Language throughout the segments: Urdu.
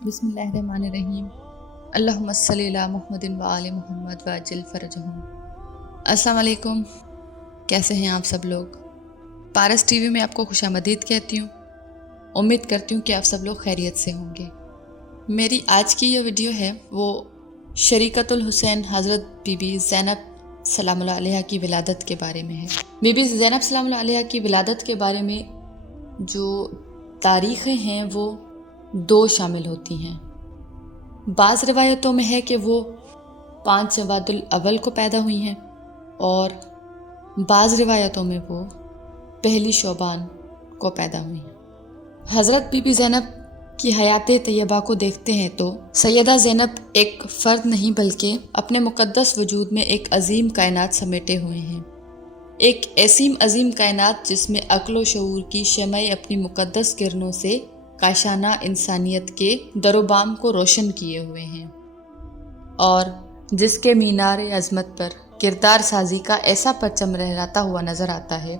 بسم اللہ الرحمن الرحیم۔ اللہم صلی علی محمد و آل محمد وعجل فرجہم۔ السلام علیکم، کیسے ہیں آپ سب لوگ؟ پارس ٹی وی میں آپ کو خوش آمدید کہتی ہوں۔ امید کرتی ہوں کہ آپ سب لوگ خیریت سے ہوں گے۔ میری آج کی یہ ویڈیو ہے وہ شریکت الحسین حضرت بی بی زینب سلام اللہ علیہ کی ولادت کے بارے میں ہے۔ بی بی زینب سلام اللہ علیہ کی ولادت کے بارے میں جو تاریخیں ہیں وہ دو شامل ہوتی ہیں۔ بعض روایتوں میں ہے کہ وہ 5 جمادی الاول کو پیدا ہوئی ہیں اور بعض روایتوں میں وہ 1 شعبان کو پیدا ہوئی ہیں۔ حضرت بی بی زینب کی حیات طیبہ کو دیکھتے ہیں تو سیدہ زینب ایک فرد نہیں بلکہ اپنے مقدس وجود میں ایک عظیم کائنات سمیٹے ہوئے ہیں، ایک ایسی عظیم کائنات جس میں عقل و شعور کی شمع اپنی مقدس کرنوں سے کاشانہ انسانیت کے در و بام کو روشن کیے ہوئے ہیں، اور جس کے مینار عظمت پر کردار سازی کا ایسا پرچم لہراتا ہوا نظر آتا ہے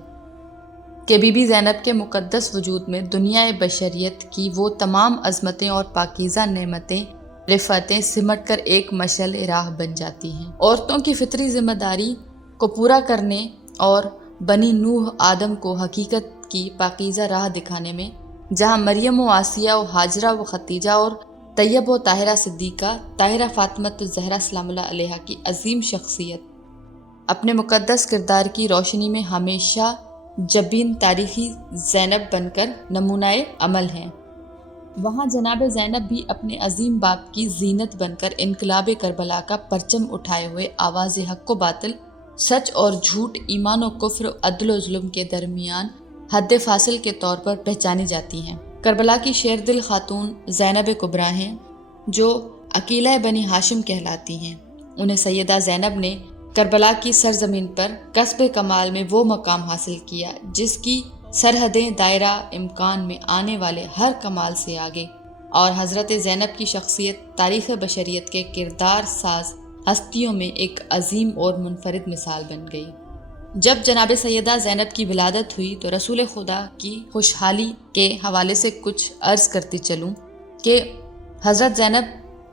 کہ بی بی زینب کے مقدس وجود میں دنیا بشریت کی وہ تمام عظمتیں اور پاکیزہ نعمتیں رفعتیں سمٹ کر ایک مشعل راہ بن جاتی ہیں۔ عورتوں کی فطری ذمہ داری کو پورا کرنے اور بنی نوح آدم کو حقیقت کی پاکیزہ راہ دکھانے میں جہاں مریم و آسیہ و ہاجرہ و ختیجہ اور طیب و طاہرہ صدیقہ طاہرہ فاطمۃ الزہرا سلام اللہ علیہ کی عظیم شخصیت اپنے مقدس کردار کی روشنی میں ہمیشہ جبین تاریخی زینب بن کر نمونہ عمل ہیں، وہاں جناب زینب بھی اپنے عظیم باپ کی زینت بن کر انقلاب کربلا کا پرچم اٹھائے ہوئے آواز حق و باطل، سچ اور جھوٹ، ایمان و کفر، عدل و ظلم کے درمیان حد فاصل کے طور پر پہچانی جاتی ہیں۔ کربلا کی شیر دل خاتون زینب کبریٰ ہیں جو عقیلہ بنی ہاشم کہلاتی ہیں۔ انہیں سیدہ زینب نے کربلا کی سرزمین پر کسب کمال میں وہ مقام حاصل کیا جس کی سرحدیں دائرہ امکان میں آنے والے ہر کمال سے آگے، اور حضرت زینب کی شخصیت تاریخ بشریت کے کردار ساز ہستیوں میں ایک عظیم اور منفرد مثال بن گئی۔ جب جناب سیدہ زینب کی ولادت ہوئی تو رسول خدا کی خوشحالی کے حوالے سے کچھ عرض کرتی چلوں کہ حضرت زینب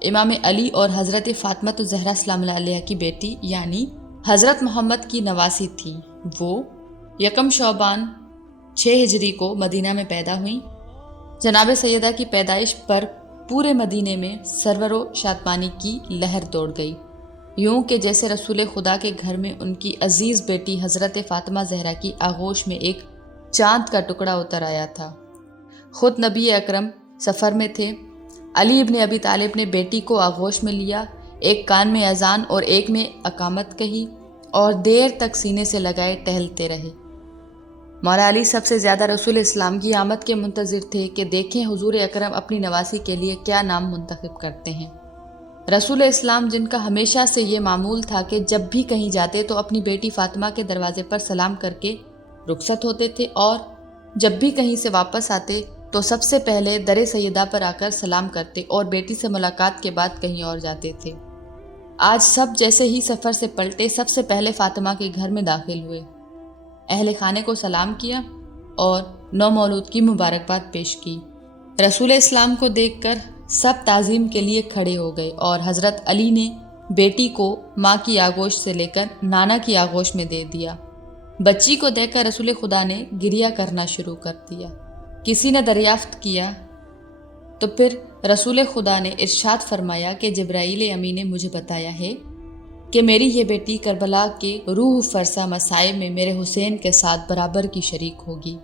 امام علی اور حضرت فاطمۃ الزہرا سلام اللہ علیہ کی بیٹی یعنی حضرت محمد کی نواسی تھیں۔ وہ 1 شعبان 6 ہجری کو مدینہ میں پیدا ہوئیں۔ جناب سیدہ کی پیدائش پر پورے مدینے میں سرور و شادمانی کی لہر دوڑ گئی، یوں کہ جیسے رسول خدا کے گھر میں ان کی عزیز بیٹی حضرت فاطمہ زہرا کی آغوش میں ایک چاند کا ٹکڑا اتر آیا تھا۔ خود نبی اکرم سفر میں تھے، علی ابن ابی طالب نے بیٹی کو آغوش میں لیا، ایک کان میں اذان اور ایک میں اقامت کہی اور دیر تک سینے سے لگائے ٹہلتے رہے۔ مولا علی سب سے زیادہ رسول اسلام کی آمد کے منتظر تھے کہ دیکھیں حضور اکرم اپنی نواسی کے لیے کیا نام منتخب کرتے ہیں۔ رسول اسلام جن کا ہمیشہ سے یہ معمول تھا کہ جب بھی کہیں جاتے تو اپنی بیٹی فاطمہ کے دروازے پر سلام کر کے رخصت ہوتے تھے، اور جب بھی کہیں سے واپس آتے تو سب سے پہلے در سیدہ پر آ کر سلام کرتے اور بیٹی سے ملاقات کے بعد کہیں اور جاتے تھے۔ آج سب جیسے ہی سفر سے پلٹے سب سے پہلے فاطمہ کے گھر میں داخل ہوئے، اہل خانے کو سلام کیا اور نو مولود کی مبارکباد پیش کی۔ رسول اسلام کو دیکھ کر سب تعظیم کے لیے کھڑے ہو گئے اور حضرت علی نے بیٹی کو ماں کی آغوش سے لے کر نانا کی آغوش میں دے دیا۔ بچی کو دیکھ کر رسول خدا نے گریہ کرنا شروع کر دیا۔ کسی نے دریافت کیا تو پھر رسول خدا نے ارشاد فرمایا کہ جبرائیل امی نے مجھے بتایا ہے کہ میری یہ بیٹی کربلا کے روح فرسا مسائب میں میرے حسین کے ساتھ برابر کی شریک ہوگی۔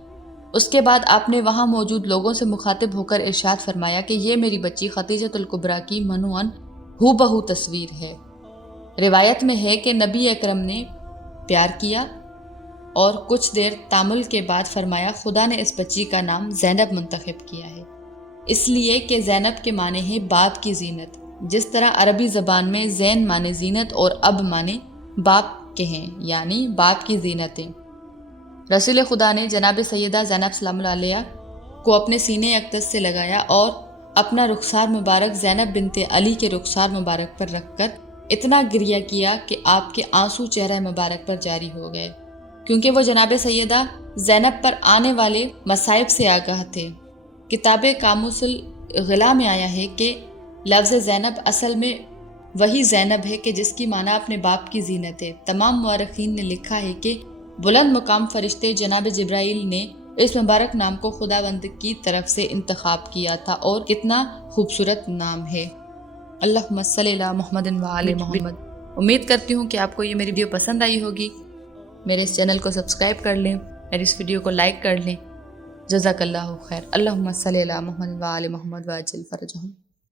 اس کے بعد آپ نے وہاں موجود لوگوں سے مخاطب ہو کر ارشاد فرمایا کہ یہ میری بچی ختیجۃ الکبریٰ کی منوعاً ہو بہو تصویر ہے۔ روایت میں ہے کہ نبی اکرم نے پیار کیا اور کچھ دیر تامل کے بعد فرمایا خدا نے اس بچی کا نام زینب منتخب کیا ہے، اس لیے کہ زینب کے معنی ہے باپ کی زینت، جس طرح عربی زبان میں زین معنی زینت اور اب معنی باپ کے ہیں، یعنی باپ کی زینتیں۔ رسول خدا نے جناب سیدہ زینب سلام اللہ علیہ کو اپنے سینے اقدس سے لگایا اور اپنا رخسار مبارک زینب بنت علی کے رخسار مبارک پر رکھ کر اتنا گریہ کیا کہ آپ کے آنسو چہرہ مبارک پر جاری ہو گئے، کیونکہ وہ جناب سیدہ زینب پر آنے والے مصائب سے آگاہ تھے۔ کتاب قاموس غلا میں آیا ہے کہ لفظ زینب اصل میں وہی زینب ہے کہ جس کی معنی اپنے باپ کی زینت ہے۔ تمام مورخین نے لکھا ہے کہ بلند مقام فرشتے جناب جبرائیل نے اس مبارک نام کو خداوند کی طرف سے انتخاب کیا تھا، اور کتنا خوبصورت نام ہے۔ اللہم صلی علی محمد و آل محمد۔ امید کرتی ہوں کہ آپ کو یہ میری ویڈیو پسند آئی ہوگی۔ میرے اس چینل کو سبسکرائب کر لیں، میری اس ویڈیو کو لائک کر لیں۔ جزاک اللہ خیر۔ اللہم صلی علی محمد و آل محمد وعجل فرجہم۔